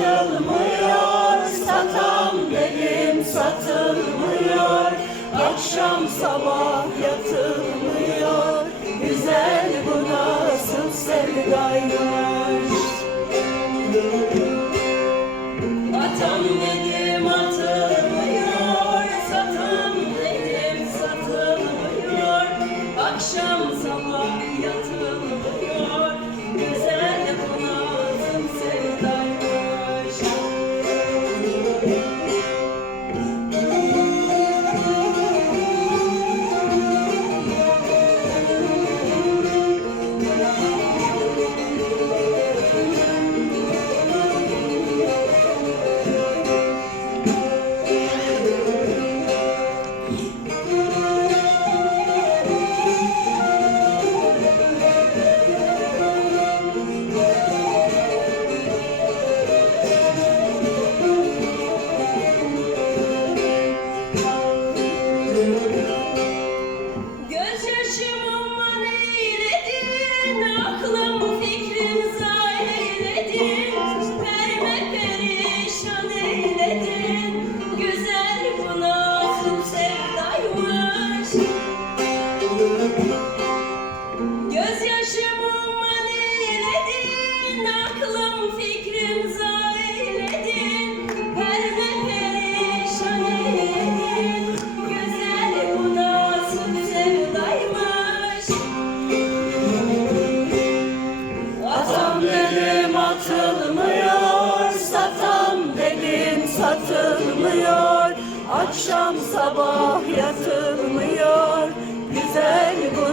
Satılmıyor satam dedim satılmıyor. Akşam sabah yatılmıyor. Güzel bu nasıl sevdaydı satılmıyor. Akşam sabah yatılmıyor, güzel bu